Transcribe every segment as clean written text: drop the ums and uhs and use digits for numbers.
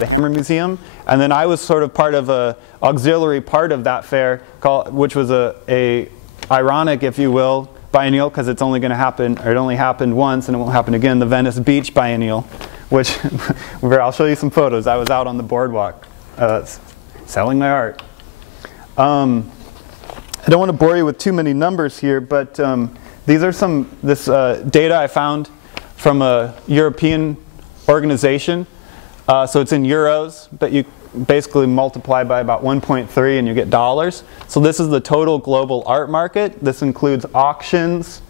the Hammer Museum, and then I was sort of part of a auxiliary part of that fair, which was a ironic, if you will, biennial, because it's only going to happen, or it only happened once and it won't happen again, the Venice Beach Biennial, which where I'll show you some photos. I was out on the boardwalk selling my art. I don't want to bore you with too many numbers here, but these are this data I found from a European organization. So it's in euros, but you basically multiply by about 1.3 and you get dollars. So this is the total global art market. This includes auctions,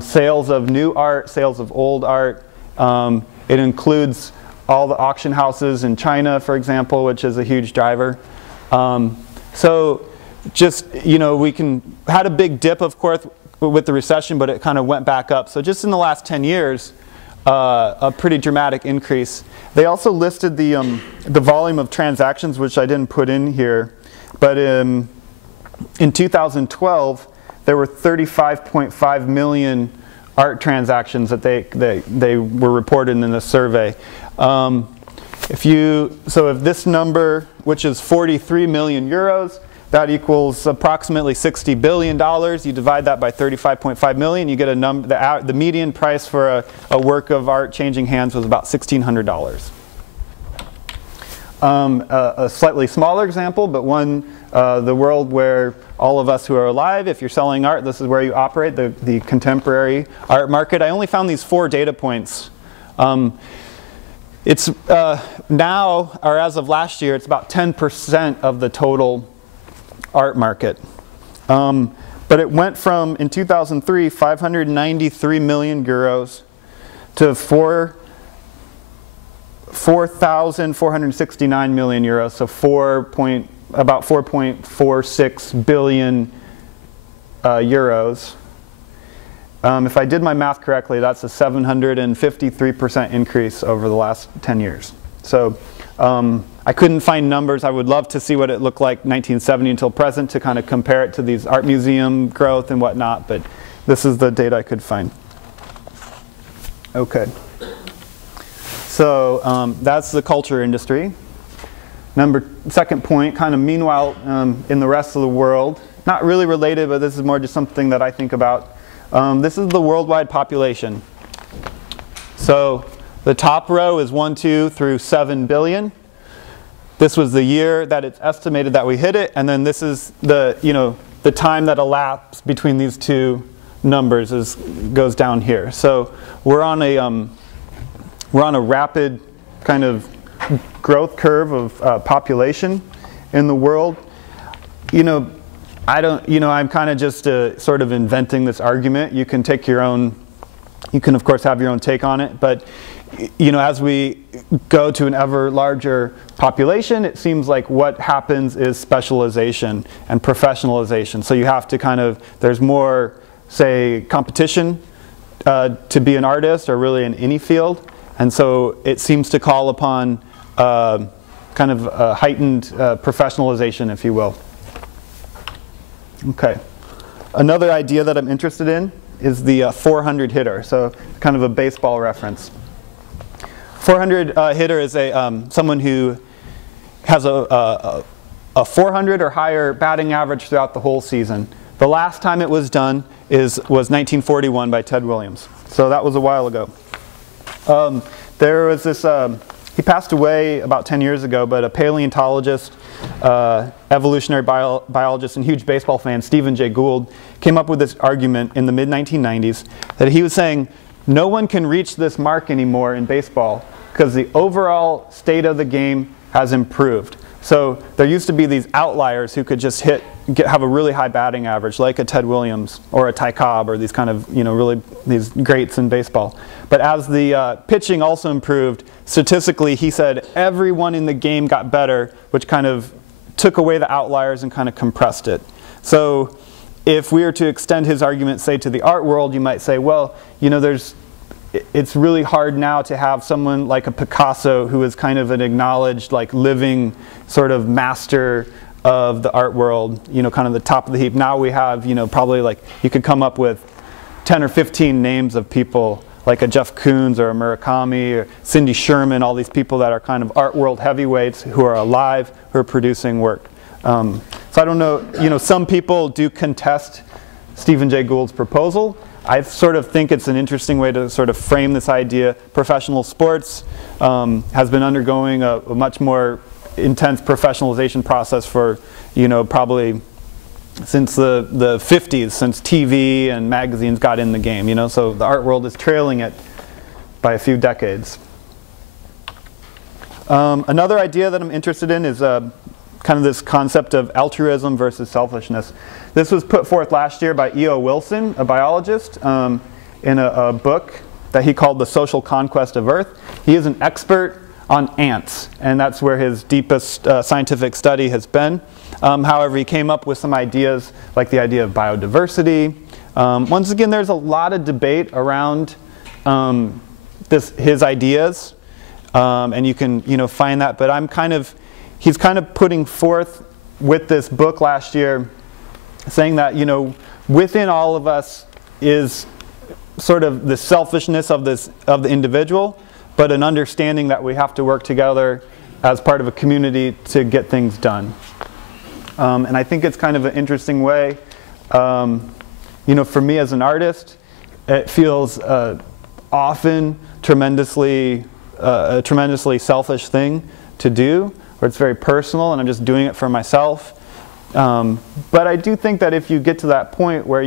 sales of new art, sales of old art. It includes all the auction houses in China, for example, which is a huge driver. So just, you know, had a big dip, of course, with the recession, but it kind of went back up. So just in the last 10 years, a pretty dramatic increase. They also listed the volume of transactions, which I didn't put in here, but in 2012 there were 35.5 million art transactions that they were reported in this survey. If this number, which is 43 million euros, that equals approximately $60 billion. You divide that by 35.5 million, you get a number. The median price for a work of art changing hands was about $1,600. A slightly smaller example, but one, the world where all of us who are alive, if you're selling art, this is where you operate, the contemporary art market. I only found these 4 data points. It's now, or as of last year, it's about 10% of the total art market. But it went from, in 2003, 593 million euros to 4,469 million euros, so about 4.46 billion euros. If I did my math correctly, that's a 753% increase over the last 10 years. So I couldn't find numbers. I would love to see what it looked like 1970 until present to kind of compare it to these art museum growth and whatnot, but this is the data I could find. Okay. So that's the culture industry. Second point, kind of meanwhile in the rest of the world, not really related, but this is more just something that I think about. This is the worldwide population. So the top row is 1, 2 through 7 billion. This was the year that it's estimated that we hit it, and then this is the time that elapsed between these two numbers goes down here. So we're on a rapid kind of growth curve of population in the world. I'm kind of just sort of inventing this argument. You can take your own. You can of course have your own take on it, but as we go to an ever larger population, it seems like what happens is specialization and professionalization. So you have to there's more, say, competition to be an artist or really in any field. And so it seems to call upon kind of a heightened professionalization, if you will. Okay. Another idea that I'm interested in is the 400 hitter, so kind of a baseball reference. 400 hitter is someone who has a 400 or higher batting average throughout the whole season. The last time it was done was 1941 by Ted Williams. So that was a while ago. There was this, he passed away about 10 years ago, but a paleontologist, evolutionary biologist, and huge baseball fan, Stephen Jay Gould, came up with this argument in the mid-1990s that he was saying, no one can reach this mark anymore in baseball because the overall state of the game has improved. So there used to be these outliers who could just have a really high batting average, like a Ted Williams or a Ty Cobb, or these kind of, really these greats in baseball. But as the pitching also improved, statistically, he said everyone in the game got better, which kind of took away the outliers and kind of compressed it. So if we were to extend his argument, say, to the art world, you might say, well, it's really hard now to have someone like a Picasso who is kind of an acknowledged, living sort of master of the art world, kind of the top of the heap. Now we have, probably you could come up with 10 or 15 names of people like a Jeff Koons or a Murakami or Cindy Sherman, all these people that are kind of art world heavyweights who are alive, who are producing work. So I don't know, some people do contest Stephen Jay Gould's proposal. I sort of think it's an interesting way to sort of frame this idea. Professional sports has been undergoing a much more intense professionalization process for, probably since the 50s, since TV and magazines got in the game, so the art world is trailing it by a few decades. Another idea that I'm interested in is kind of this concept of altruism versus selfishness. This was put forth last year by E.O. Wilson, a biologist, in a book that he called The Social Conquest of Earth. He is an expert on ants, and that's where his deepest scientific study has been. However, he came up with some ideas like the idea of biodiversity. Once again, there's a lot of debate around his ideas, and you can find that. But he's kind of putting forth with this book last year, saying that within all of us is sort of the selfishness of the individual, but an understanding that we have to work together as part of a community to get things done. And I think it's kind of an interesting way. For me as an artist, it feels often a tremendously selfish thing to do, where it's very personal and I'm just doing it for myself. But I do think that if you get to that point where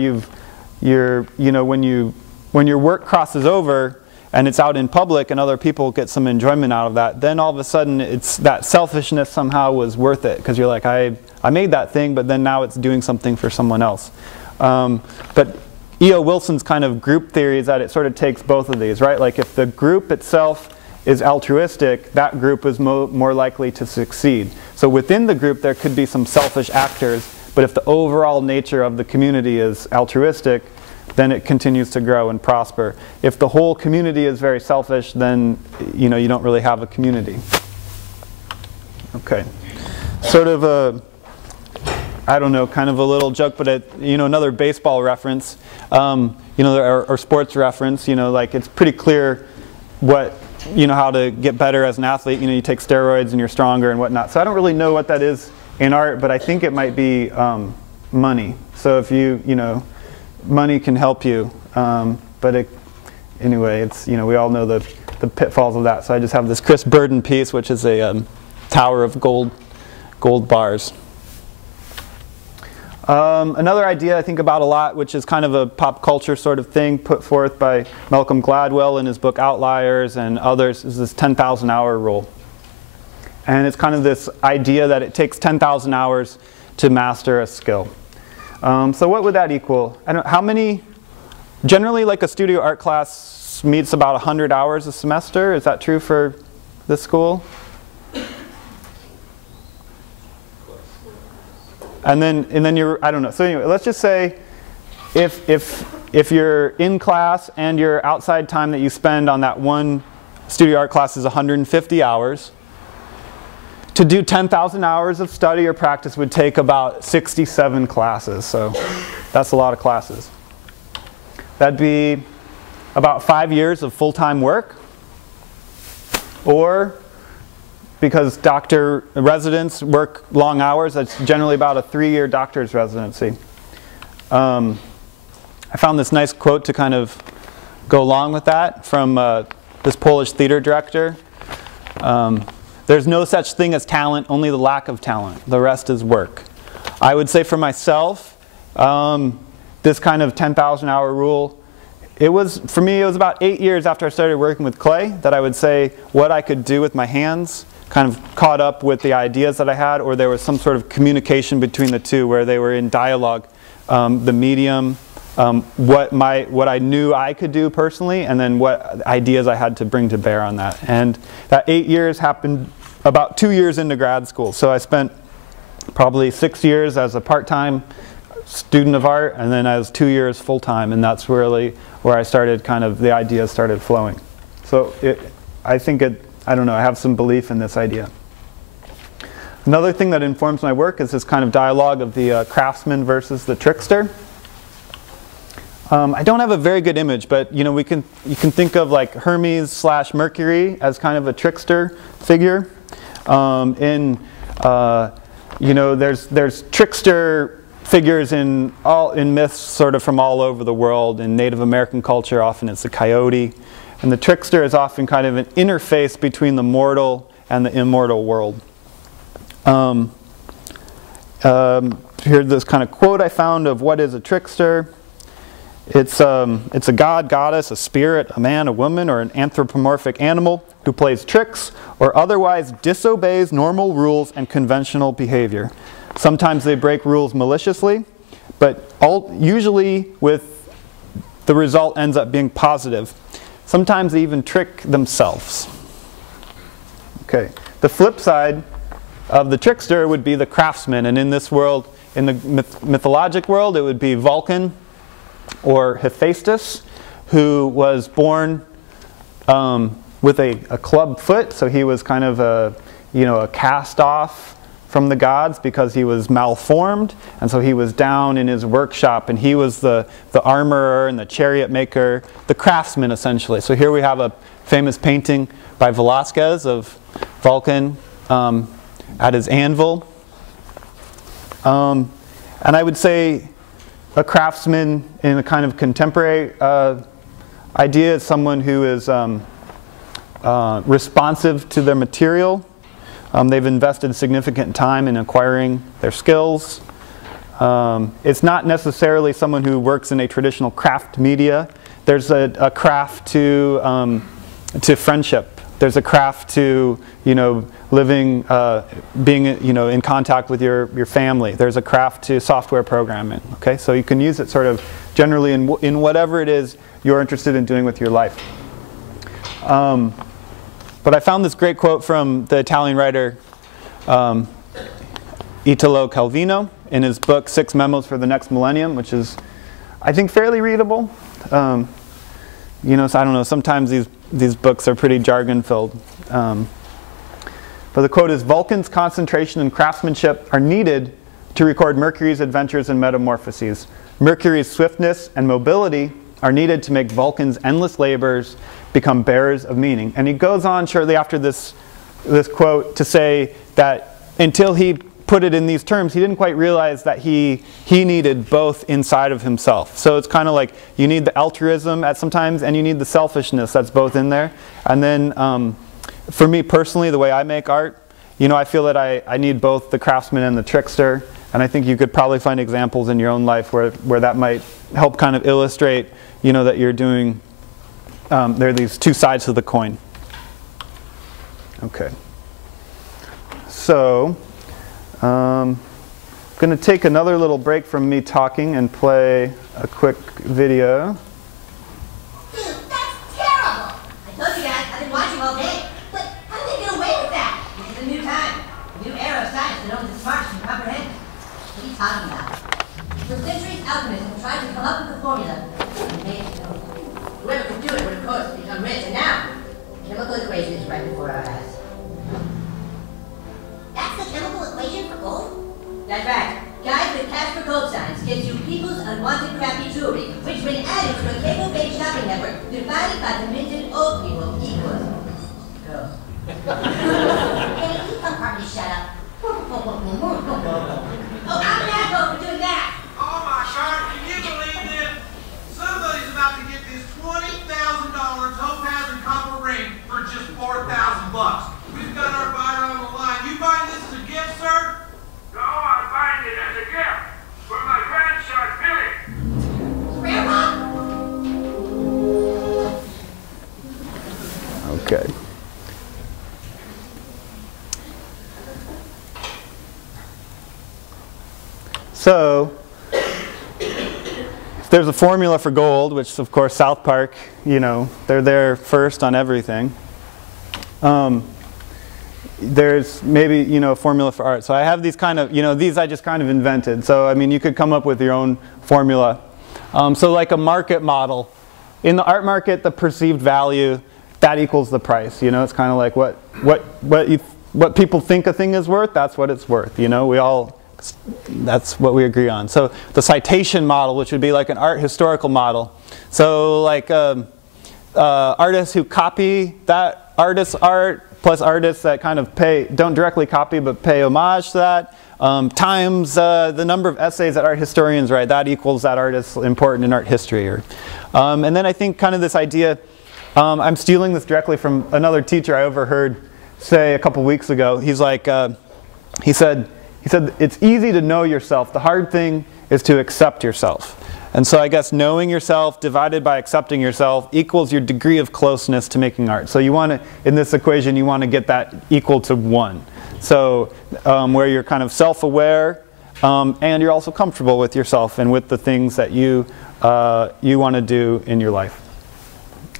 when your work crosses over and it's out in public and other people get some enjoyment out of that, then all of a sudden it's that selfishness somehow was worth it, because you're like, I made that thing, but then now it's doing something for someone else. But E.O. Wilson's kind of group theory is that it sort of takes both of these, right? Like if the group itself is altruistic, that group is more likely to succeed. So within the group there could be some selfish actors, but if the overall nature of the community is altruistic, then it continues to grow and prosper. If the whole community is very selfish, then you don't really have a community. Okay, sort of I don't know, kind of a little joke, but another baseball reference, or sports reference. Like it's pretty clear what how to get better as an athlete. You take steroids and you're stronger and whatnot. So I don't really know what that is in art, but I think it might be money. So if money can help you, but anyway, it's we all know the pitfalls of that. So I just have this Chris Burden piece, which is a tower of gold bars. Another idea I think about a lot, which is kind of a pop culture sort of thing put forth by Malcolm Gladwell in his book Outliers and others, is this 10,000 hour rule. And it's kind of this idea that it takes 10,000 hours to master a skill. So what would that equal? I don't know, how many, generally like a studio art class meets about 100 hours a semester. Is that true for this school? And then you're, I don't know. So anyway, let's just say if you're in class and your outside time that you spend on that one studio art class is 150 hours, to do 10,000 hours of study or practice would take about 67 classes. So that's a lot of classes. That'd be about 5 years of full-time work, or because doctor residents work long hours, that's generally about a 3-year doctor's residency. I found this nice quote to kind of go along with that from this Polish theater director. There's no such thing as talent, only the lack of talent. The rest is work. I would say for myself, this kind of 10,000 hour rule, for me, it was about 8 years after I started working with clay that I would say what I could do with my hands kind of caught up with the ideas that I had, or there was some sort of communication between the two where they were in dialogue. The medium, what I knew I could do personally, and then what ideas I had to bring to bear on that. And that 8 years happened about 2 years into grad school. So I spent probably 6 years as a part-time student of art, and then I was 2 years full-time, and that's really where I started the ideas started flowing. So I don't know, I have some belief in this idea. Another thing that informs my work is this kind of dialogue of the craftsman versus the trickster. I don't have a very good image, but you can think of like Hermes / Mercury as kind of a trickster figure. There's trickster figures in myths sort of from all over the world. In Native American culture, often it's a coyote, and the trickster is often kind of an interface between the mortal and the immortal world. Here's this kind of quote I found of what is a trickster. It's a god, goddess, a spirit, a man, a woman, or an anthropomorphic animal who plays tricks or otherwise disobeys normal rules and conventional behavior. Sometimes they break rules maliciously, but usually with the result ends up being positive. Sometimes they even trick themselves. Okay. The flip side of the trickster would be the craftsman, and in this world, in the mythologic world, it would be Vulcan or Hephaestus, who was born with a club foot, so he was kind of a cast off from the gods because he was malformed, and so he was down in his workshop, and he was the armorer and the chariot maker, the craftsman essentially. So here we have a famous painting by Velázquez of Vulcan at his anvil. And I would say a craftsman in a kind of contemporary idea is someone who is responsive to their material. They've invested significant time in acquiring their skills. It's not necessarily someone who works in a traditional craft media. There's a craft to friendship. There's a craft to living, being in contact with your family. There's a craft to software programming. Okay, so you can use it sort of generally in whatever it is you're interested in doing with your life. But I found this great quote from the Italian writer Italo Calvino in his book 6 Memos for the Next Millennium, which is, I think, fairly readable. So I don't know, sometimes these books are pretty jargon-filled. But the quote is, "Vulcan's concentration and craftsmanship are needed to record Mercury's adventures and metamorphoses. Mercury's swiftness and mobility are needed to make Vulcan's endless labors become bearers of meaning." And he goes on shortly after this quote to say that until he put it in these terms, he didn't quite realize that he needed both inside of himself. So it's kind of like you need the altruism at sometimes, and you need the selfishness that's both in there. And then for me personally, the way I make art, I feel that I need both the craftsman and the trickster. And I think you could probably find examples in your own life where that might help kind of illustrate, that you're doing, there are these two sides to the coin. Okay. So, I'm going to take another little break from me talking and play a quick video. Dude, that's terrible! I told you guys, I've been watching all day. But how did they get away with that? It's a new time. A new era of science that only the smartest can comprehend. What are you talking about? For centuries, alchemists have tried to come up with the formula. Whoever could do it would, of course, become rich. And now, the chemical equation is right before our eyes. That's the chemical equation for gold? That's right. Guys with cash for gold signs gives you people's unwanted crappy jewelry, which when added to a cable-based shopping network divided by the minted old people equals gold. Hey, you come partly shut up. Oh, I'm an asshole for doing that. Oh my God, can you believe this? Somebody's about to get this $20,000 topaz and copper ring for just $4,000. We've got our buyer on the line. You buying this as a gift, sir? No, I'm buying it as a gift for my grandson, Billy. Grandpa? Okay. So, if there's a formula for gold, which of course South Park, they're there first on everything. There's maybe, a formula for art. So I have these kind of, these I just kind of invented. So, I mean, you could come up with your own formula. So like a market model. In the art market, the perceived value, that equals the price. It's kind of like what people think a thing is worth, that's what it's worth. We all That's what we agree on. So the citation model, which would be like an art historical model. So like artists who copy that artist's art, plus artists that kind of don't directly copy but pay homage to that, times the number of essays that art historians write, that equals that artist's important in art history. And then I think kind of this idea, I'm stealing this directly from another teacher I overheard say a couple weeks ago. He's like, he said, it's easy to know yourself. The hard thing is to accept yourself. And so I guess knowing yourself divided by accepting yourself equals your degree of closeness to making art. So you want to, in this equation, you want to get that equal to 1. So where you're kind of self-aware and you're also comfortable with yourself and with the things that you want to do in your life.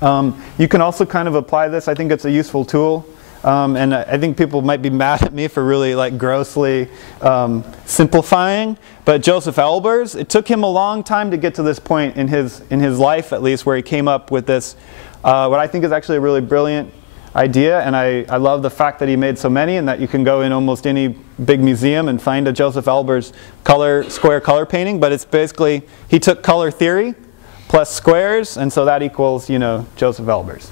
You can also kind of apply this. I think it's a useful tool. And I think people might be mad at me for really like grossly simplifying, but Joseph Elbers, it took him a long time to get to this point in his life, at least, where he came up with this, what I think is actually a really brilliant idea. And I love the fact that he made so many, and that you can go in almost any big museum and find a Joseph Elbers square color painting. But it's basically, he took color theory plus squares, and so that equals, you know, Joseph Elbers.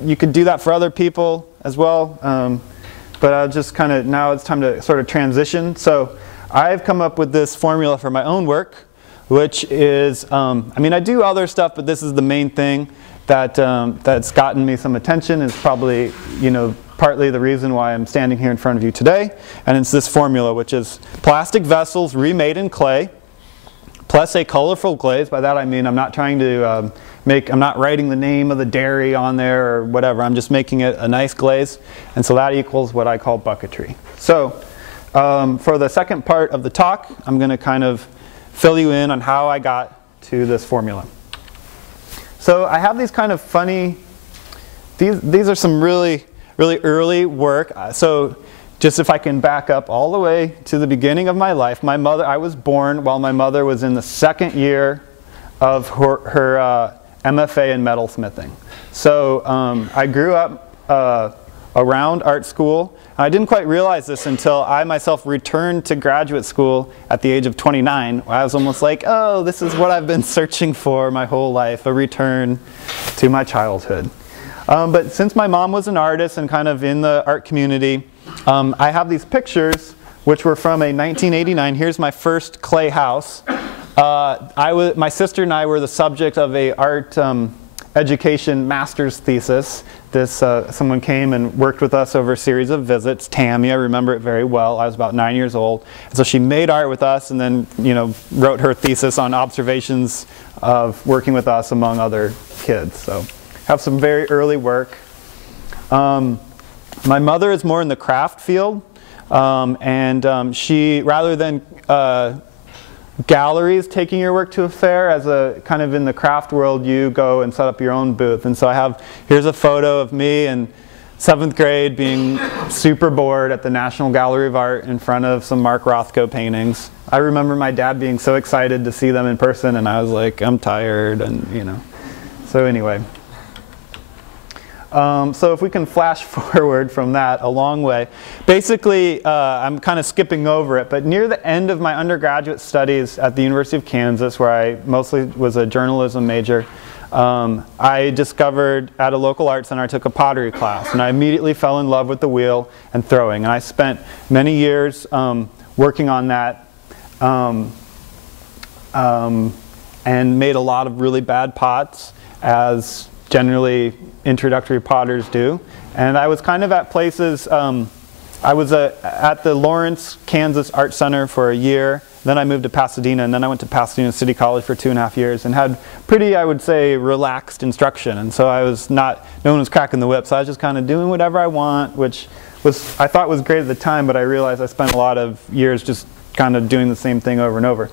You could do that for other people as well, but I'll just kind of, now it's time to sort of transition. So I've come up with this formula for my own work, which is, I mean, I do other stuff, but this is the main thing that, that's gotten me some attention. It's probably, you know, partly the reason why I'm standing here in front of you today. And it's this formula, which is plastic vessels remade in clay, plus a colorful glaze. By that I mean I'm not trying to I'm not writing the name of the dairy on there or whatever. I'm just making it a nice glaze. And so that equals what I call bucketry. So for the second part of the talk, I'm going to kind of fill you in on how I got to this formula. So I have these kind of funny, these are some really, really early work. So just if I can back up all the way to the beginning of my life, my mother, I was born while my mother was in the second year of her MFA in metalsmithing. So I grew up around art school. I didn't quite realize this until I myself returned to graduate school at the age of 29. I was almost like, oh, this is what I've been searching for my whole life, a return to my childhood. But since my mom was an artist and kind of in the art community, I have these pictures which were from a 1989. Here's my first clay house. My sister and I were the subject of a art education master's thesis. Someone came and worked with us over a series of visits. Tammy, I remember it very well. I was about 9 years old. And so she made art with us and then, you know, wrote her thesis on observations of working with us among other kids. So have some very early work. My mother is more in the craft field, and she, rather than galleries taking your work to a fair, as a kind of in the craft world, you go and set up your own booth. And so here's a photo of me in 7th grade being super bored at the National Gallery of Art in front of some Mark Rothko paintings. I remember my dad being so excited to see them in person, and I was like, I'm tired, and you know. So anyway. So if we can flash forward from that a long way. Basically, I'm kind of skipping over it, but near the end of my undergraduate studies at the University of Kansas, where I mostly was a journalism major, I discovered at a local art center, I took a pottery class, and I immediately fell in love with the wheel and throwing. And I spent many years working on that and made a lot of really bad pots, as generally introductory potters do. And I was kind of at places, I was at the Lawrence, Kansas Art Center for a year. Then I moved to Pasadena, and then I went to Pasadena City College for 2.5 years and had pretty, I would say, relaxed instruction. And so I was not, no one was cracking the whip, so I was just kind of doing whatever I want, which I thought was great at the time, but I realized I spent a lot of years just kind of doing the same thing over and over.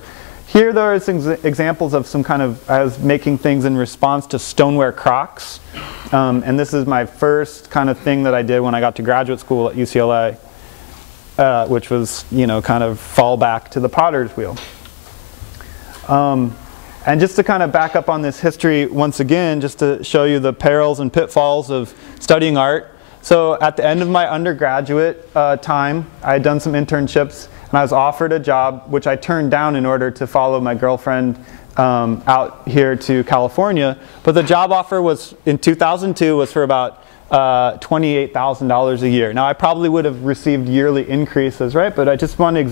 Here there are some examples of some kind of, I was making things in response to stoneware crocks. And this is my first kind of thing that I did when I got to graduate school at UCLA, which was, you know, kind of fall back to the potter's wheel. And just to kind of back up on this history once again, just to show you the perils and pitfalls of studying art. So at the end of my undergraduate time, I had done some internships, and I was offered a job, which I turned down in order to follow my girlfriend out here to California. But the job offer was, in 2002, was for about $28,000 a year. Now I probably would have received yearly increases, right? But I just want to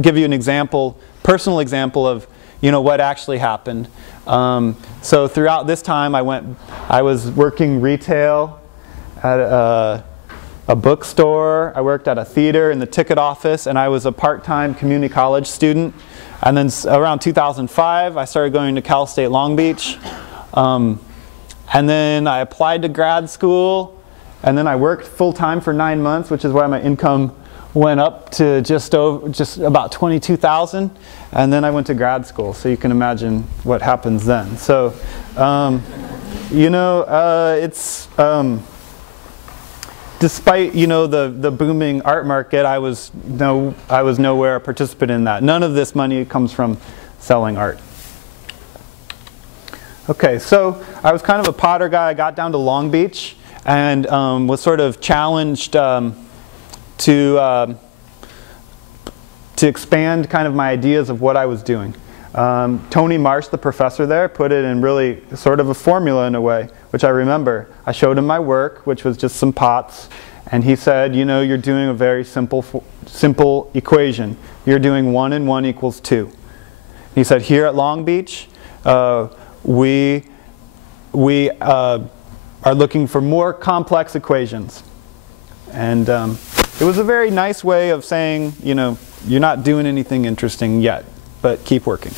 give you an example, personal example of what actually happened. So throughout this time, I was working retail at a bookstore. I worked at a theater in the ticket office, and I was a part-time community college student. And then around 2005, I started going to Cal State Long Beach. And then I applied to grad school, and then I worked full-time for 9 months, which is why my income went up to just about $22,000, and then I went to grad school. So you can imagine what happens then. So, it's despite the booming art market, I was nowhere a participant in that. None of this money comes from selling art. Okay, so I was kind of a Potter guy. I got down to Long Beach and was sort of challenged to expand kind of my ideas of what I was doing. Tony Marsh, the professor there, put it in really sort of a formula in a way, which I remember. I showed him my work, which was just some pots, and he said, you're doing a very simple equation. You're doing 1 and 1 equals 2. He said, here at Long Beach, we are looking for more complex equations. And it was a very nice way of saying, you're not doing anything interesting yet, but keep working.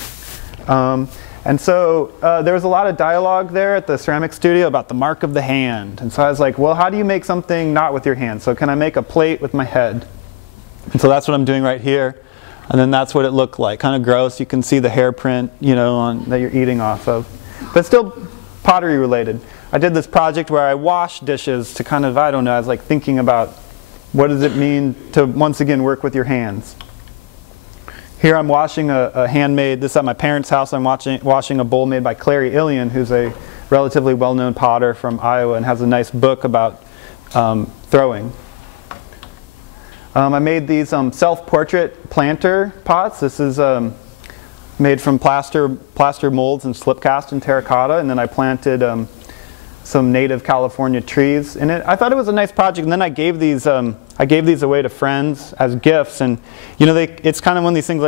And so there was a lot of dialogue there at the ceramic studio about the mark of the hand. And so I was like, well, how do you make something not with your hand? So can I make a plate with my head? And so that's what I'm doing right here. And then that's what it looked like. Kind of gross. You can see the hairprint, that you're eating off of. But still pottery related. I did this project where I washed dishes to kind of, I was like thinking about what does it mean to once again work with your hands. Here I'm washing a handmade, this is at my parents' house, I'm washing a bowl made by Clary Illian, who's a relatively well-known potter from Iowa and has a nice book about throwing. I made these self-portrait planter pots. This is made from plaster molds and slip cast and terracotta, and then I planted some native California trees in it. I thought it was a nice project, and then I gave these away to friends as gifts, and it's kind of one of these things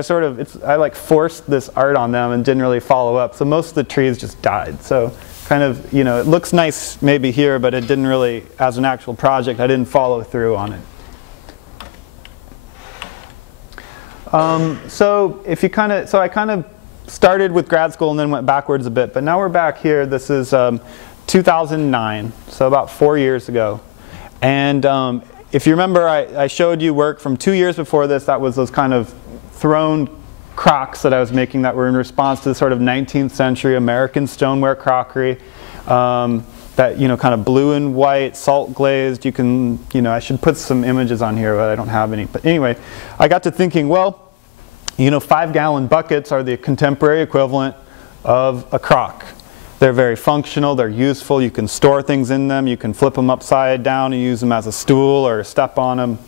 I like forced this art on them and didn't really follow up. So most of the trees just died. So kind of it looks nice maybe here, but it didn't really, as an actual project, I didn't follow through on it. So I kind of started with grad school and then went backwards a bit, but now we're back here. This is 2009, so about 4 years ago. And if you remember, I showed you work from 2 years before this. That was those kind of thrown crocks that I was making that were in response to the sort of 19th century American stoneware crockery. That kind of blue and white, salt glazed. You can, I should put some images on here, but I don't have any. But anyway, I got to thinking, well, 5-gallon buckets are the contemporary equivalent of a crock. They're very functional, they're useful, you can store things in them, you can flip them upside down and use them as a stool or step on them.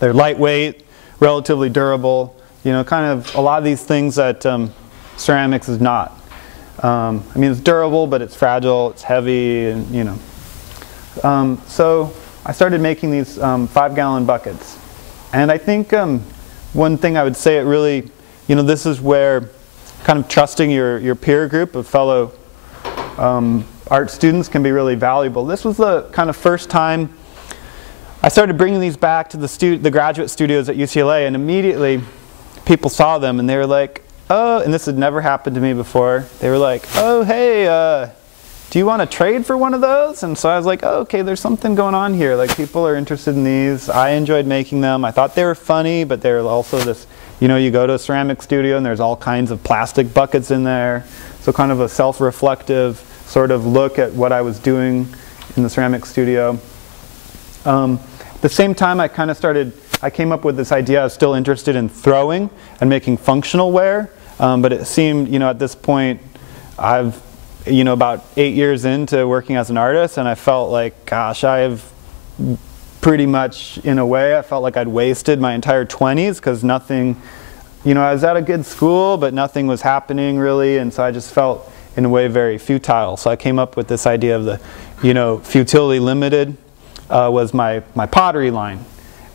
They're lightweight, relatively durable, kind of a lot of these things that ceramics is not. It's durable, but it's fragile, it's heavy, and so I started making these 5-gallon buckets. And I think one thing I would say, it really, this is where kind of trusting your peer group of fellow art students can be really valuable. This was the kind of first time I started bringing these back to the graduate studios at UCLA, and immediately people saw them and they were like, oh, and this had never happened to me before. They were like, oh, hey, do you want to trade for one of those? And so I was like, oh, okay, there's something going on here. Like, people are interested in these. I enjoyed making them. I thought they were funny, but they were also this, you go to a ceramic studio and there's all kinds of plastic buckets in there. So kind of a self-reflective sort of look at what I was doing in the ceramic studio. At the same time, I came up with this idea. I was still interested in throwing and making functional ware, but it seemed, at this point, I've, about 8 years into working as an artist, and I felt like, gosh, I've pretty much, in a way, I felt like I'd wasted my entire 20s because nothing, I was at a good school, but nothing was happening really, and so I just felt, in a way, very futile. So I came up with this idea of the, futility limited was my pottery line.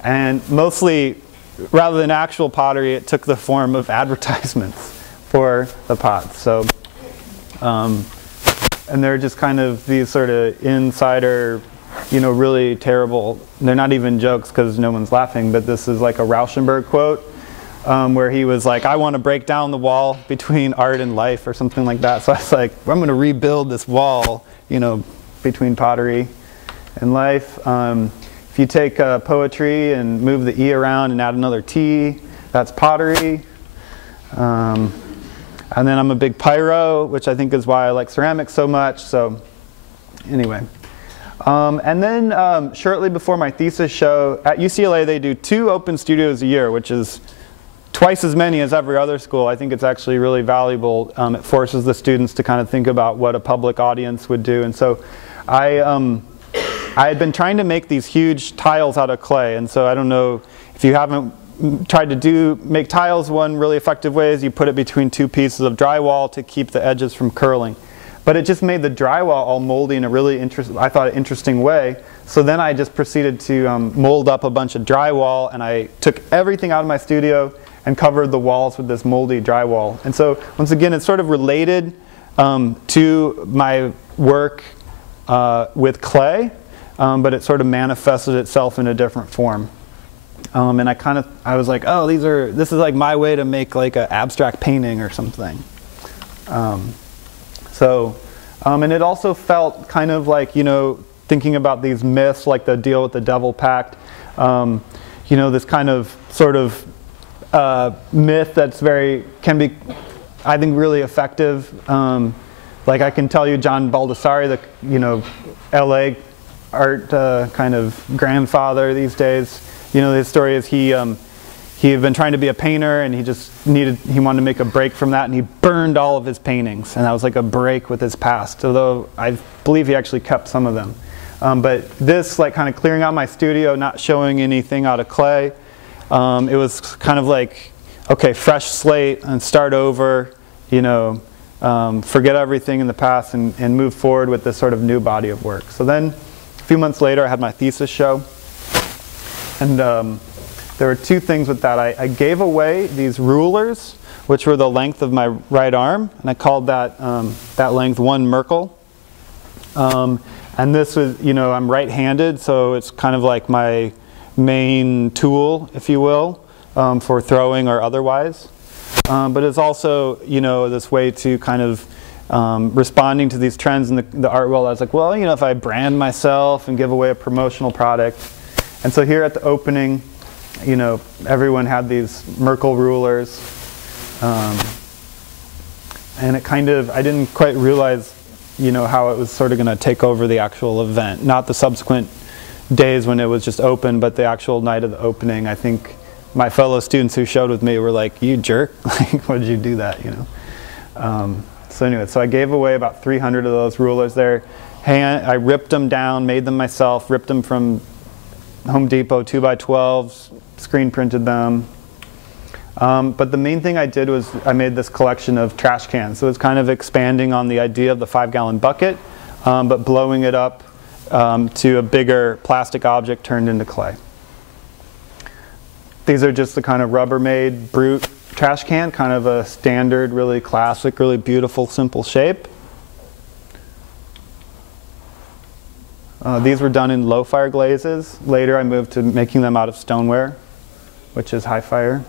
And mostly, rather than actual pottery, it took the form of advertisements for the pots. So, and they're just kind of these sort of insider, really terrible, they're not even jokes because no one's laughing, but this is like a Rauschenberg quote where he was like, I want to break down the wall between art and life or something like that. So I was like, I'm going to rebuild this wall, between pottery and life. If you take poetry and move the E around and add another T, that's pottery. And then I'm a big pyro, which I think is why I like ceramics so much. So anyway. And then shortly before my thesis show, at UCLA they do 2 open studios a year, which is twice as many as every other school. I think it's actually really valuable. It forces the students to kind of think about what a public audience would do. And so I had been trying to make these huge tiles out of clay. And so I don't know if you haven't tried to make tiles, one really effective way is you put it between 2 pieces of drywall to keep the edges from curling. But it just made the drywall all moldy in a really interesting way. So then I just proceeded to mold up a bunch of drywall, and I took everything out of my studio and covered the walls with this moldy drywall. And so once again, it's sort of related to my work with clay, but it sort of manifested itself in a different form. And I was like, oh, this is like my way to make like an abstract painting or something. And it also felt kind of like, thinking about these myths, like the deal with the devil pact, this kind of sort of myth that's can be, I think, really effective. Like I can tell you John Baldessari, the, LA art kind of grandfather these days. His story is he had been trying to be a painter, and he wanted to make a break from that, and he burned all of his paintings, and that was like a break with his past, although I believe he actually kept some of them. But this, like, kind of clearing out my studio, not showing anything out of clay, it was kind of like, okay, fresh slate and start over, forget everything in the past and move forward with this sort of new body of work. So then a few months later I had my thesis show, and there were 2 things with that. I gave away these rulers, which were the length of my right arm, and I called that length 1 Merkel. And this was, I'm right-handed, so it's kind of like my main tool, if you will, for throwing or otherwise. But it's also, this way to kind of responding to these trends in the art world. I was like, well, if I brand myself and give away a promotional product. And so here at the opening, everyone had these Merkel rulers. And it kind of, I didn't quite realize, how it was sort of going to take over the actual event. Not the subsequent days when it was just open, but the actual night of the opening. I think my fellow students who showed with me were like, you jerk, like, why did you do that, So anyway, so I gave away about 300 of those rulers there. I ripped them down, made them myself, ripped them from Home Depot 2x12s, screen printed them. But the main thing I did was I made this collection of trash cans. So it's kind of expanding on the idea of the 5-gallon bucket, but blowing it up to a bigger plastic object turned into clay. These are just the kind of Rubbermaid Brute trash can, kind of a standard, really classic, really beautiful, simple shape. These were done in low fire glazes. Later I moved to making them out of stoneware, which is high fire.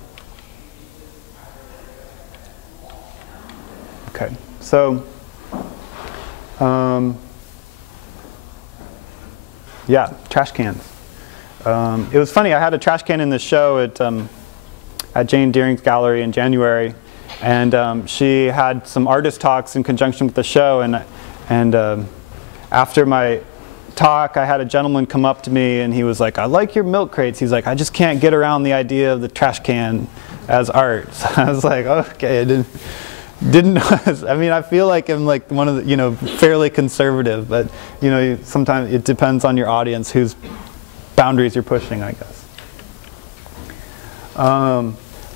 Okay, so yeah, trash cans. It was funny, I had a trash can in the show at Jane Deering's gallery in January, and she had some artist talks in conjunction with the show, and after my talk I had a gentleman come up to me and he was like, I like your milk crates. He's like, I just can't get around the idea of the trash can as art. So I was like, okay, I didn't know. I mean, I feel like I'm like one of the, fairly conservative, but sometimes it depends on your audience who's boundaries you're pushing, I guess.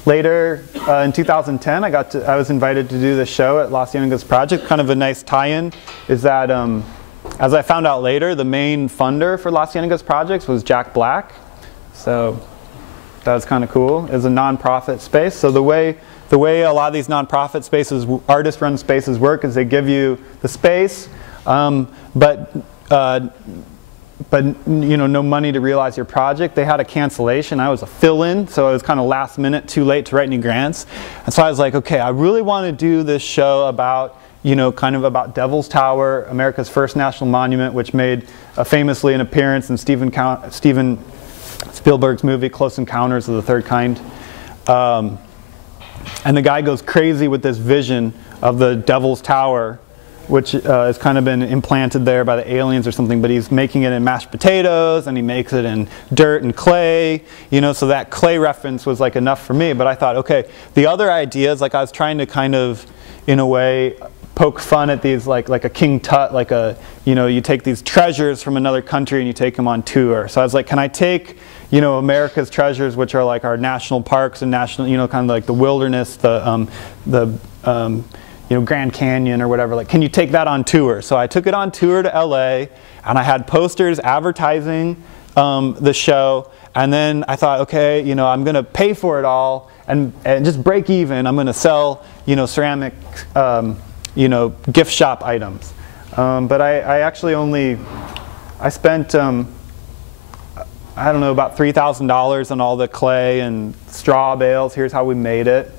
Later, in 2010, I was invited to do the show at Los Angeles Project. Kind of a nice tie-in is that, as I found out later, the main funder for Los Angeles Projects was Jack Black. So that was kind of cool. It's a nonprofit space. So the way a lot of these nonprofit spaces, artist-run spaces work is they give you the space, but no money to realize your project. They had a cancellation. I was a fill-in, so it was kind of last minute, too late to write any grants. And so I was like, okay, I really want to do this show about, kind of about Devil's Tower, America's first national monument, which made famously an appearance in Steven Spielberg's movie Close Encounters of the Third Kind. And the guy goes crazy with this vision of the Devil's Tower, which has kind of been implanted there by the aliens or something, but he's making it in mashed potatoes, and he makes it in dirt and clay, so that clay reference was like enough for me. But I thought, okay, the other ideas, like I was trying to kind of, in a way, poke fun at these, like a King Tut, like you take these treasures from another country and you take them on tour. So I was like, can I take, America's treasures, which are like our national parks and national, kind of like the wilderness, the Grand Canyon or whatever, like, can you take that on tour? So I took it on tour to LA, and I had posters advertising the show, and then I thought, okay, I'm going to pay for it all and just break even. I'm going to sell, ceramic, gift shop items. But I actually I spent, I don't know, about $3,000 on all the clay and straw bales. Here's how we made it.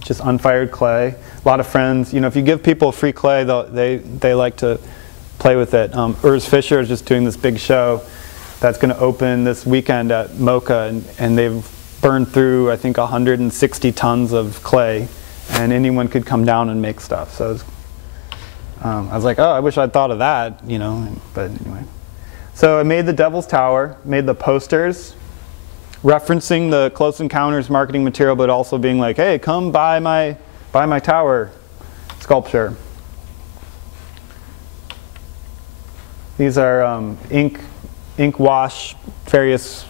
Just unfired clay. A lot of friends, if you give people free clay, they like to play with it. Urs Fischer is just doing this big show that's going to open this weekend at Mocha, and they've burned through, I think, 160 tons of clay, and anyone could come down and make stuff. So I was like, oh, I wish I'd thought of that, but anyway. So I made the Devil's Tower, made the posters, referencing the Close Encounters marketing material, but also being like, hey, come buy my tower sculpture. These are ink wash, various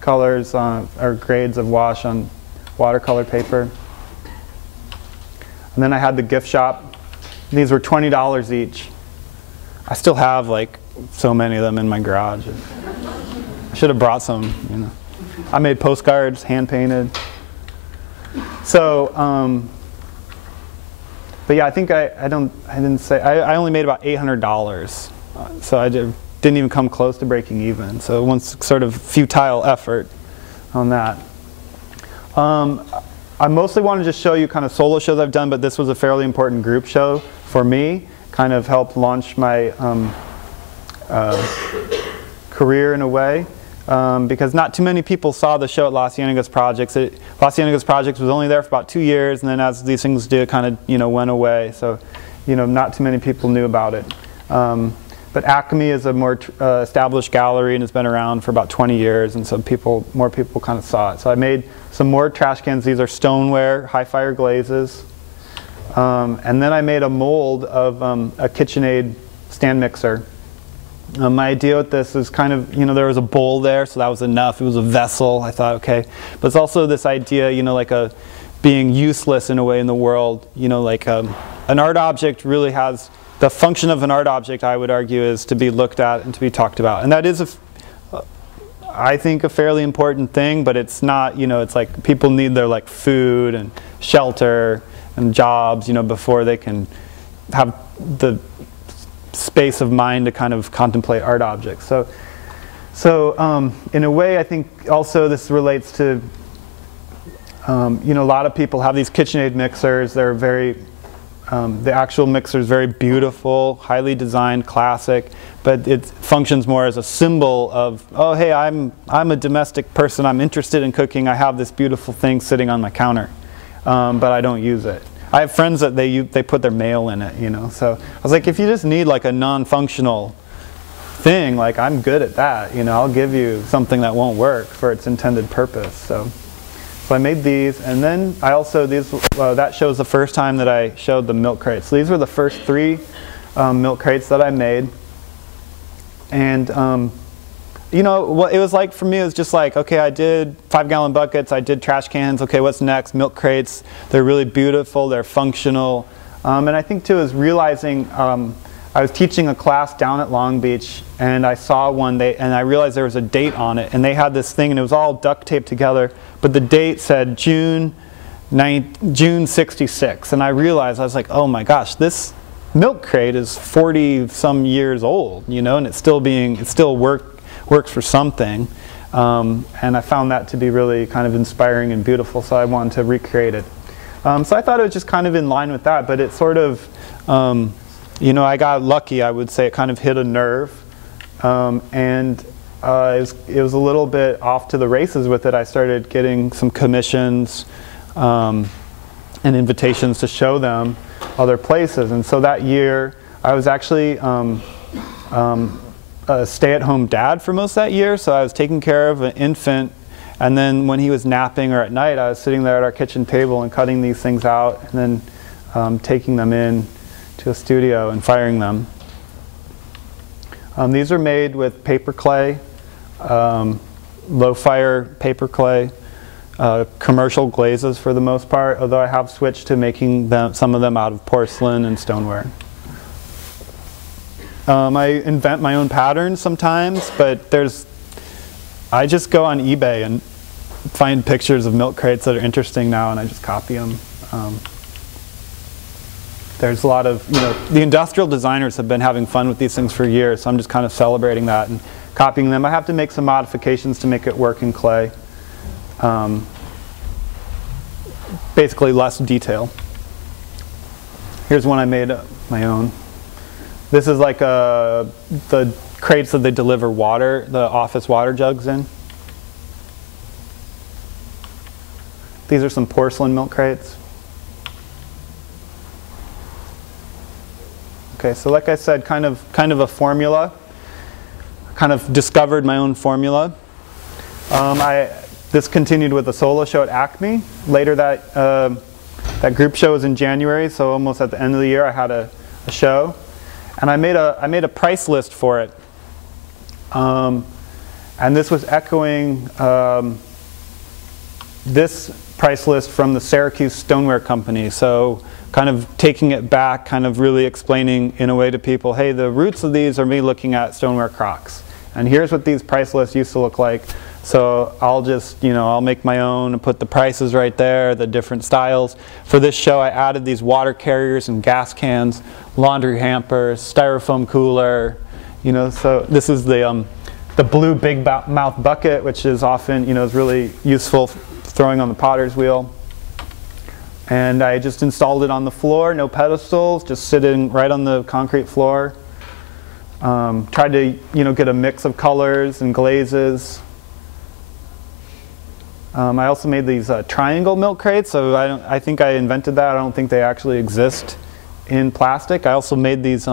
colors or grades of wash on watercolor paper. And then I had the gift shop. These were $20 each. I still have like so many of them in my garage. I should have brought some, I made postcards, hand painted. So, but yeah, I think I only made about $800. So I didn't even come close to breaking even. So once sort of futile effort on that. I mostly want to just show you kind of solo shows I've done, but this was a fairly important group show for me. Kind of helped launch my career in a way. Because not too many people saw the show at Los Angeles Projects. Los Angeles Projects was only there for about 2 years, and then as these things do, it kind of went away. So not too many people knew about it. But Acme is a more established gallery and has been around for about 20 years, and so more people kind of saw it. So I made some more trash cans. These are stoneware, high fire glazes. And then I made a mold of a KitchenAid stand mixer. My idea with this is kind of, there was a bowl there, so that was enough. It was a vessel. I thought, okay. But it's also this idea, like being useless in a way in the world. Like an art object really has, the function of an art object, I would argue, is to be looked at and to be talked about. And that is, I think, a fairly important thing, but it's not, it's like people need their like food and shelter and jobs, before they can have the space of mind to kind of contemplate art objects. So in a way, I think also this relates to, a lot of people have these KitchenAid mixers. They're very, the actual mixer is very beautiful, highly designed, classic, but it functions more as a symbol of, oh, hey, I'm a domestic person. I'm interested in cooking. I have this beautiful thing sitting on my counter, but I don't use it. I have friends that they put their mail in it, So I was like, if you just need like a non-functional thing, like I'm good at that, I'll give you something that won't work for its intended purpose. So I made these, and then I also that shows the first time that I showed the milk crates. So these were the first 3 milk crates that I made, and you know, what it was like for me, it was just like, okay, I did 5-gallon buckets, I did trash cans, okay, what's next? Milk crates, they're really beautiful, they're functional. And I think too is realizing, I was teaching a class down at Long Beach, and I saw one, and I realized there was a date on it, and they had this thing, and it was all duct taped together, but the date said June 66, and I realized, I was like, oh my gosh, this milk crate is 40-some years old, you know, and it still works for something, and I found that to be really kind of inspiring and beautiful, so I wanted to recreate it. So I thought it was just kind of in line with that, but it sort of, you know, I got lucky, I would say. It kind of hit a nerve, and it was a little bit off to the races with it. I started getting some commissions and invitations to show them other places, and so that year I was actually a stay-at-home dad for most of that year, so I was taking care of an infant, and then when he was napping or at night, I was sitting there at our kitchen table and cutting these things out, and then taking them in to a studio and firing them. These are made with paper clay, low-fire paper clay, commercial glazes for the most part, although I have switched to making some of them out of porcelain and stoneware. I invent my own patterns sometimes, but I just go on eBay and find pictures of milk crates that are interesting now, and I just copy them. There's a lot of, you know, the industrial designers have been having fun with these things for years, so I'm just kind of celebrating that and copying them. I have to make some modifications to make it work in clay. Basically less detail. Here's one I made my own. This is like the crates that they deliver water, the office water jugs in. These are some porcelain milk crates. Okay, so like I said, kind of a formula. Kind of discovered my own formula. This continued with a solo show at Acme. Later that group show was in January, so almost at the end of the year I had a show. And I made a price list for it. And this was echoing this price list from the Syracuse Stoneware Company. So kind of taking it back, kind of really explaining in a way to people, hey, the roots of these are me looking at stoneware crocks. And here's what these price lists used to look like. So I'll just, you know, I'll make my own and put the prices right there, the different styles. For this show, I added these water carriers and gas cans, laundry hampers, styrofoam cooler, you know, so this is the blue big mouth bucket, which is often, you know, is really useful throwing on the potter's wheel. And I just installed it on the floor, no pedestals, just sitting right on the concrete floor. Tried to, you know, get a mix of colors and glazes. I also made these triangle milk crates, so I think I invented that. I don't think they actually exist in plastic. I also made these,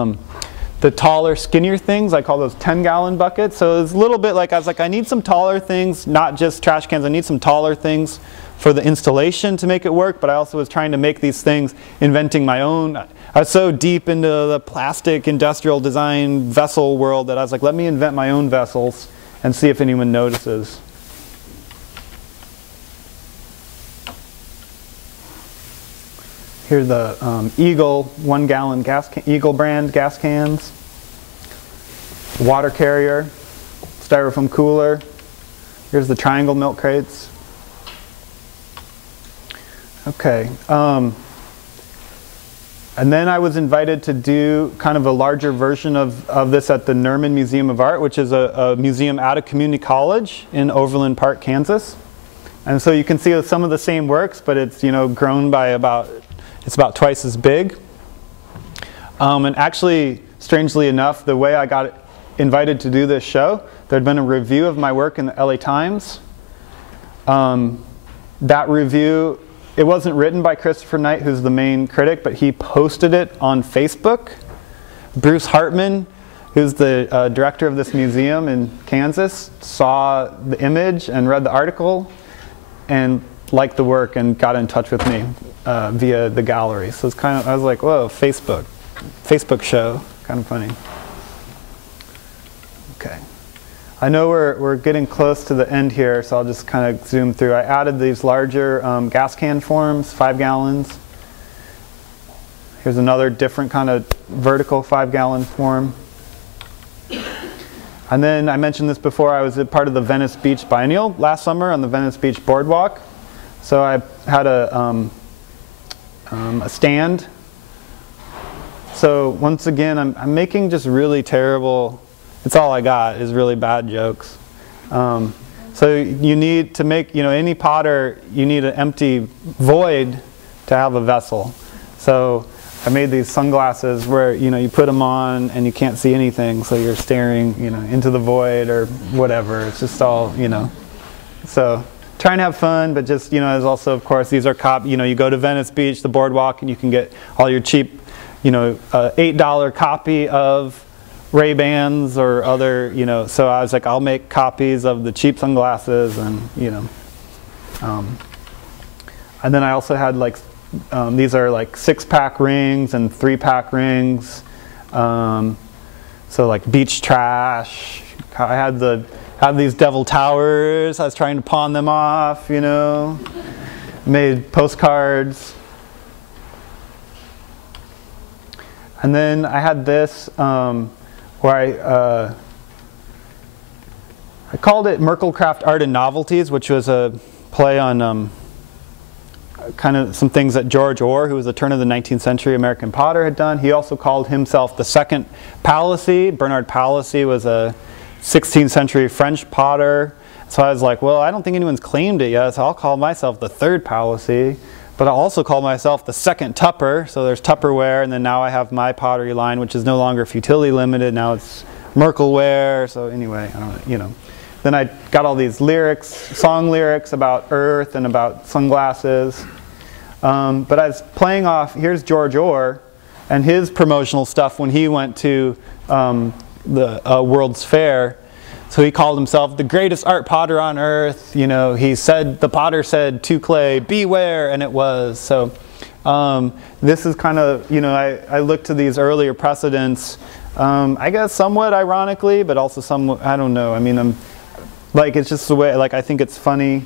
the taller, skinnier things. I call those 10-gallon buckets. So it's a little bit like, I was like, I need some taller things, not just trash cans. I need some taller things for the installation to make it work, but I also was trying to make these things, inventing my own. I was so deep into the plastic industrial design vessel world that I was like, let me invent my own vessels and see if anyone notices. Here's the Eagle 1-gallon Eagle brand gas cans, water carrier, styrofoam cooler. Here's the triangle milk crates. Okay, and then I was invited to do kind of a larger version of this at the Nerman Museum of Art, which is a museum at a community college in Overland Park, Kansas. And so you can see some of the same works, but it's, you know, grown by it's about twice as big. And actually, strangely enough, the way I got invited to do this show, there had been a review of my work in the LA Times. That review, it wasn't written by Christopher Knight, who's the main critic, but he posted it on Facebook. Bruce Hartman, who's the director of this museum in Kansas, saw the image and read the article and liked the work and got in touch with me via the gallery. So it's kind of, I was like, whoa, Facebook show, kind of funny. Okay. I know we're getting close to the end here, so I'll just kind of zoom through. I added these larger gas can forms, 5 gallons. Here's another different kind of vertical 5-gallon form. And then I mentioned this before, I was a part of the Venice Beach Biennial last summer on the Venice Beach Boardwalk. So I had a stand. So once again, I'm making just really terrible, it's all I got is really bad jokes. So you need to make, any potter, you need an empty void to have a vessel. So I made these sunglasses where, you put them on and you can't see anything, so you're staring, into the void or whatever. It's just all, So trying to have fun, but just, there's also, of course, these are you go to Venice Beach, the boardwalk, and you can get all your cheap, $8 copy of Ray-Bans or other, so I was like, I'll make copies of the cheap sunglasses and, and then I also had like, these are like 6-pack rings and 3-pack rings. So like beach trash. I had these devil towers. I was trying to pawn them off, Made postcards. And then I had this where I called it Merkel Craft Art and Novelties, which was a play on kind of some things that George Orr, who was the turn of the 19th century American potter, had done. He also called himself the second Palissy. Bernard Palissy was a 16th century French potter. So I was like, well, I don't think anyone's claimed it yet, so I'll call myself the third Palissy. But I'll also call myself the second Tupper. So there's Tupperware, and then now I have my pottery line, which is no longer futility limited. Now it's Merkelware. So anyway, I don't, Then I got all these lyrics, song lyrics about Earth and about sunglasses. But I was playing off, here's George Orr and his promotional stuff when he went to the World's Fair. So he called himself the greatest art potter on earth. He said, the potter said to clay, beware, and it was. So this is kind of, I looked to these earlier precedents, I guess somewhat ironically, but also somewhat, I don't know. I mean, it's just the way, I think it's funny.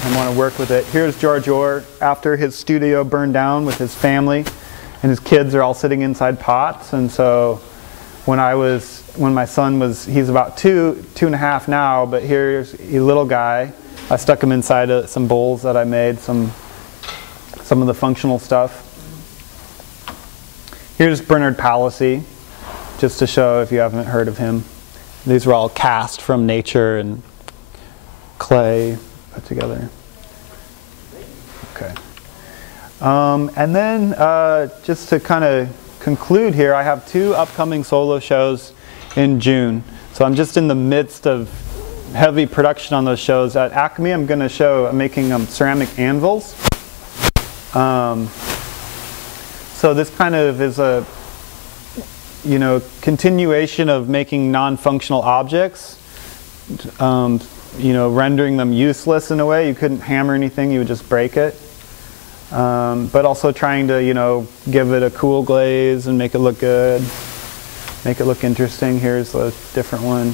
I want to work with it. Here's George Orr after his studio burned down with his family, and his kids are all sitting inside pots. And so when my son was, he's about 2.5 now, but here's a little guy. I stuck him inside some bowls that I made, some of the functional stuff. Here's Bernard Palissy, just to show if you haven't heard of him. These were all cast from nature and clay put together. Okay. And then just to kind of conclude here, I have 2 upcoming solo shows in June. So I'm just in the midst of heavy production on those shows. At Acme, I'm going to show, I'm making ceramic anvils. So this kind of is a continuation of making non-functional objects, rendering them useless in a way. You couldn't hammer anything, you would just break it. But also trying to, give it a cool glaze and make it look good, make it look interesting. Here's a different one.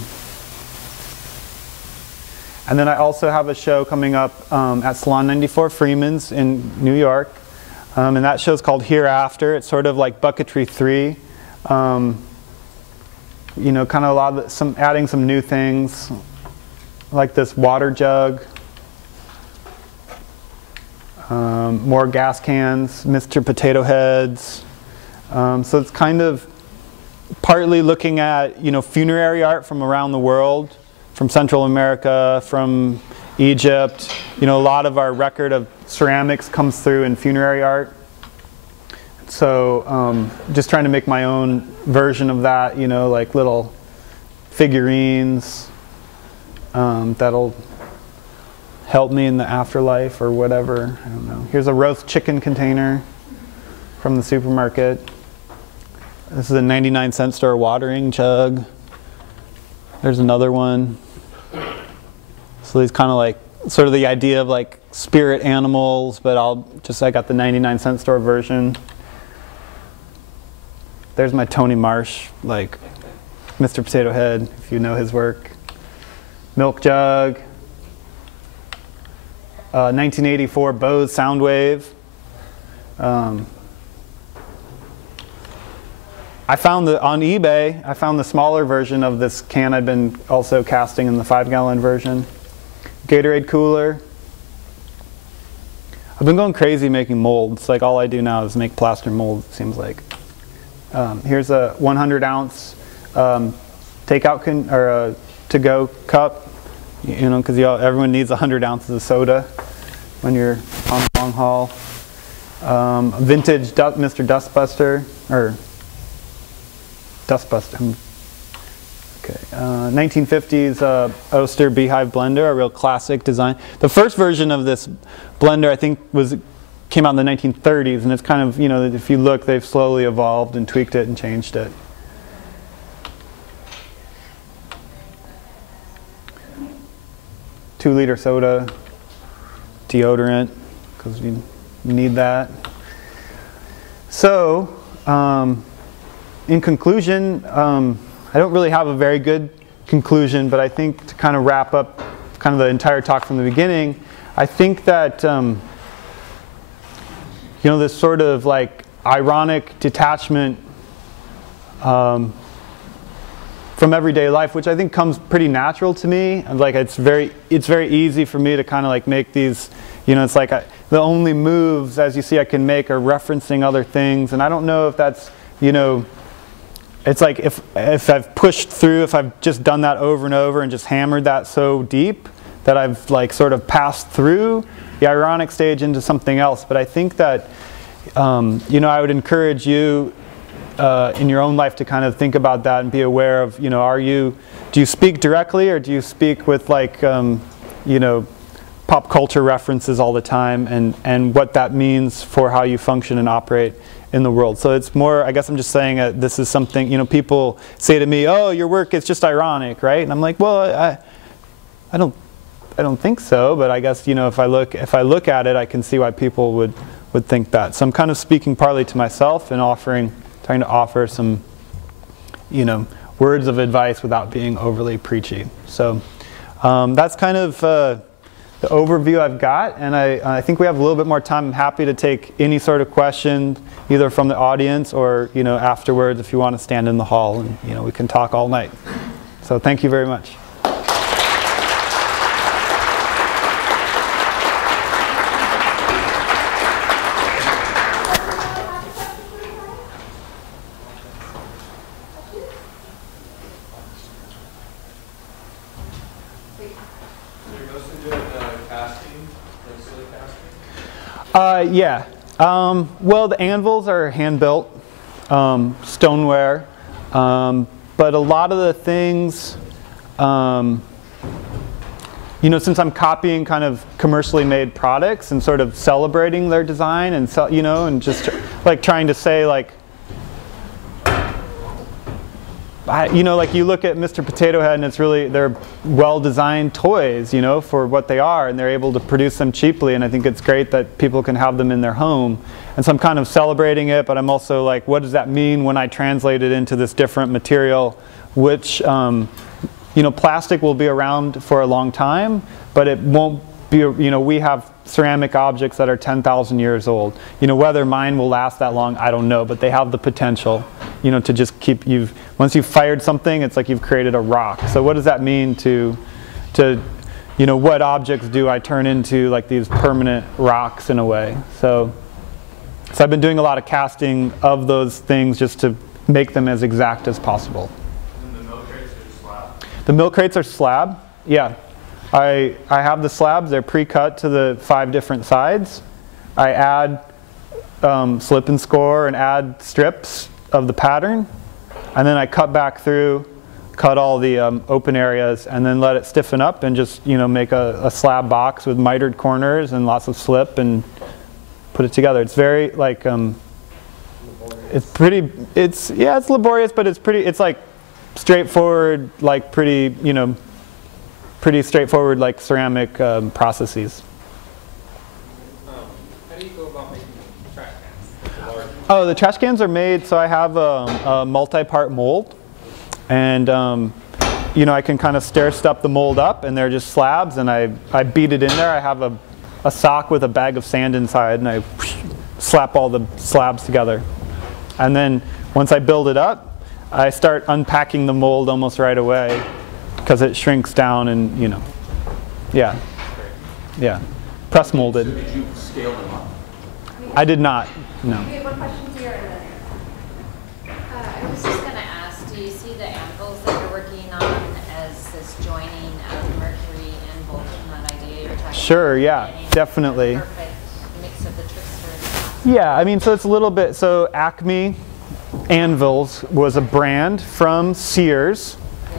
And then I also have a show coming up at Salon 94 Freeman's in New York. And that show's called Hereafter. It's sort of like Bucketry 3. Kind of adding some new things, like this water jug, more gas cans, Mr. Potato Heads. So it's kind of partly looking at funerary art from around the world, from Central America, from Egypt. A lot of our record of ceramics comes through in funerary art. So just trying to make my own version of that, like little figurines that'll help me in the afterlife or whatever. I don't know. Here's a roast chicken container from the supermarket. This is a 99-cent store watering jug. There's another one. So these kind of like, sort of the idea of like spirit animals, but I got the 99-cent store version. There's my Tony Marsh, like Mr. Potato Head, if you know his work. milk jug, 1984 Bose Soundwave. I found on eBay, I found the smaller version of this can I've been also casting in the 5-gallon version. Gatorade cooler. I've been going crazy making molds. Like all I do now is make plaster molds, it seems like. Here's a 100-ounce takeout or to-go cup. You know, because everyone needs 100 ounces of soda when you're on the long haul. Vintage Mr. Dustbuster, or Dustbuster. Okay, 1950s Oster Beehive blender, a real classic design. The first version of this blender, I think, came out in the 1930s, and it's kind of, you know, if you look, they've slowly evolved and tweaked it and changed it. Two-liter soda, deodorant, because you need that. So, in conclusion, I don't really have a very good conclusion, but I think to kind of wrap up kind of the entire talk from the beginning, I think that you know, this sort of like ironic detachment from everyday life, which I think comes pretty natural to me. And like it's very easy for me to kind of like make these, you know, it's like the only moves, as you see, I can make are referencing other things, and I don't know if that's, you know, it's like if I've pushed through, if I've just done that over and over and just hammered that so deep that I've like sort of passed through the ironic stage into something else. But I think that you know, I would encourage you in your own life to kind of think about that and be aware of, you know, do you speak directly, or do you speak with like you know, pop culture references all the time, and what that means for how you function and operate in the world. So it's more, I guess I'm just saying this is something, you know, people say to me, oh, your work is just ironic, right? And I'm like, well, I don't think so, but I guess, you know, if I look at it, I can see why people would think that. So I'm kind of speaking partly to myself and trying to offer some, you know, words of advice without being overly preachy. So that's kind of the overview I've got, and I think we have a little bit more time. I'm happy to take any sort of question, either from the audience or, you know, afterwards if you want to stand in the hall, and, you know, we can talk all night. So thank you very much. Yeah. Well, the anvils are hand-built stoneware, but a lot of the things, you know, since I'm copying kind of commercially made products and sort of celebrating their design and, you know, and just like trying to say like, you know, like you look at Mr. Potato Head and it's really, they're well-designed toys, you know, for what they are, and they're able to produce them cheaply, and I think it's great that people can have them in their home. And so I'm kind of celebrating it, but I'm also like, what does that mean when I translate it into this different material, which, you know, plastic will be around for a long time, but it won't be, you know, we have ceramic objects that are 10,000 years old. You know, whether mine will last that long, I don't know, but they have the potential, you know, to just keep, once you've fired something, it's like you've created a rock. So what does that mean to, you know, what objects do I turn into like these permanent rocks in a way? So I've been doing a lot of casting of those things just to make them as exact as possible. And the milk crates are slab? The milk crates are slab, yeah. I have the slabs, they're pre-cut to the 5 different sides. I add slip and score and add strips of the pattern, and then I cut back through, cut all the open areas, and then let it stiffen up and just, you know, make a slab box with mitered corners and lots of slip and put it together. It's very like, it's pretty, yeah, it's laborious, but it's like straightforward, like pretty, you know, pretty straightforward like ceramic processes. How do you go about making trash cans? Oh, the trash cans are made, so I have a multi-part mold, and you know, I can kind of stair-step the mold up, and they're just slabs, and I beat it in there. I have a sock with a bag of sand inside, and I slap all the slabs together. And then once I build it up, I start unpacking the mold almost right away because it shrinks down and, you know, yeah. Yeah. Press molded. So did you scale them up? I did not, no. We have one question here. I was just going to ask, do you see the anvils that you're working on as this joining of mercury and voltage and that idea you're talking about? Sure, yeah, definitely. Perfect mix of the trickster. Yeah, I mean, so it's a little bit, so Acme Anvils was a brand from Sears.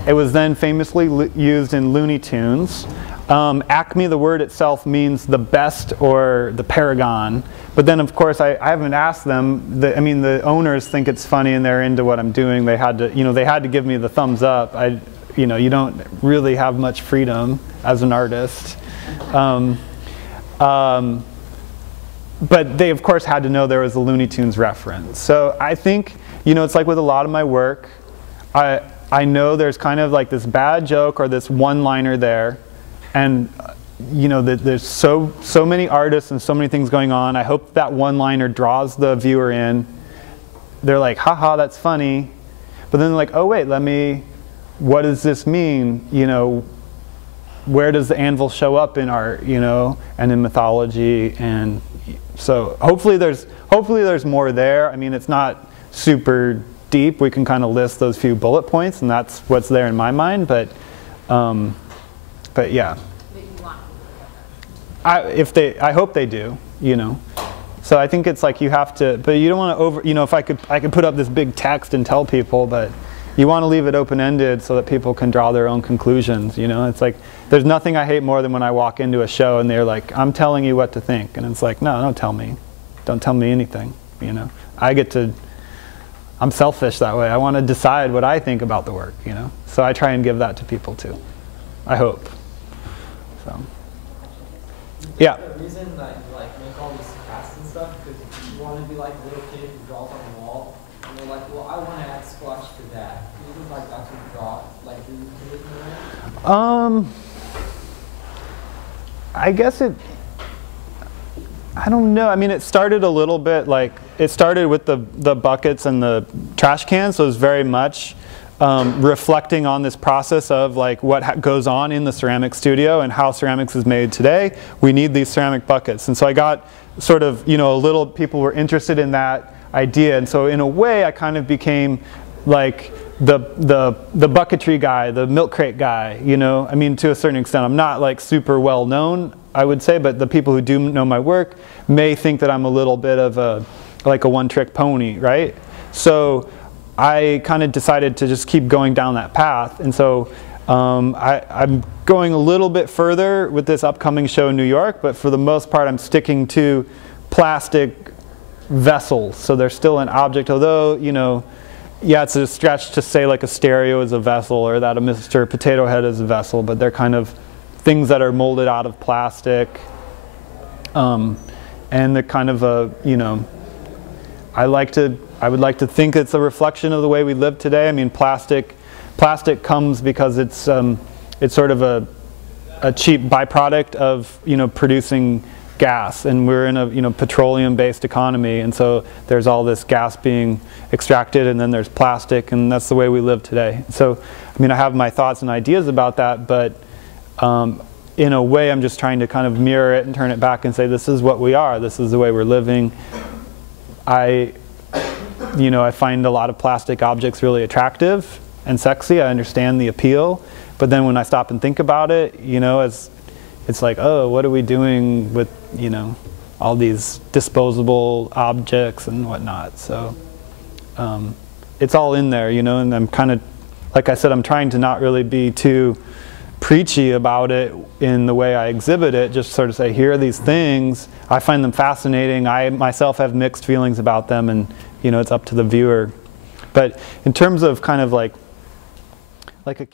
It was then famously used in Looney Tunes. Acme, the word itself, means the best or the paragon. But then, of course, I haven't asked them. I mean, the owners think it's funny and they're into what I'm doing. They had to, you know, they had to give me the thumbs up. You know, you don't really have much freedom as an artist. But they, of course, had to know there was a Looney Tunes reference. So I think, you know, it's like with a lot of my work, I know there's kind of like this bad joke or this one-liner there. And you know, there's so many artists and so many things going on. I hope that one-liner draws the viewer in. They're like, haha, that's funny. But then they're like, oh wait, what does this mean? You know, where does the anvil show up in art, you know, and in mythology? And so hopefully there's more there. I mean, it's not super deep. We can kind of list those few bullet points, and that's what's there in my mind. But yeah, I hope they do, you know. So I think it's like you have to, but you don't want to you know, if I could put up this big text and tell people, but you want to leave it open-ended so that people can draw their own conclusions, you know. It's like, there's nothing I hate more than when I walk into a show and they're like, I'm telling you what to think. And it's like, no, don't tell me. Don't tell me anything, you know. I'm selfish that way. I want to decide what I think about the work, you know. So I try and give that to people too. I hope. So, yeah. The reason that you like make all these casts and stuff because you want to be like a little kid who draws on the wall, and you're like, well, I want to add splash to that. You just like that's what you draw, like do you I guess I don't know. I mean, it started a little bit like, it started with the buckets and the trash cans, so it was very much reflecting on this process of like what goes on in the ceramic studio and how ceramics is made today. We need these ceramic buckets. And so I got sort of, you know, people were interested in that idea. And so in a way, I kind of became like the bucketry guy, the milk crate guy, you know. I mean, to a certain extent, I'm not like super well known, I would say, but the people who do know my work may think that I'm a little bit of like a one-trick pony, right? So I kind of decided to just keep going down that path. And so I'm going a little bit further with this upcoming show in New York, but for the most part, I'm sticking to plastic vessels. So they're still an object, although, you know, yeah, it's a stretch to say like a stereo is a vessel or that a Mr. Potato Head is a vessel, but they're kind of things that are molded out of plastic. And they're kind of a, you know, I would like to think it's a reflection of the way we live today. I mean, plastic comes because it's sort of a cheap byproduct of, you know, producing gas, and we're in a, you know, petroleum-based economy, and so there's all this gas being extracted, and then there's plastic, and that's the way we live today. So, I mean, I have my thoughts and ideas about that, but in a way, I'm just trying to kind of mirror it and turn it back and say, this is what we are. This is the way we're living. I find a lot of plastic objects really attractive and sexy. I understand the appeal, but then when I stop and think about it, you know, it's like, oh, what are we doing with, you know, all these disposable objects and whatnot? So it's all in there, you know, and I'm kind of, like I said, I'm trying to not really be too preachy about it in the way I exhibit it, just sort of say, here are these things. I find them fascinating. I myself have mixed feelings about them, and, you know, it's up to the viewer. But in terms of kind of like a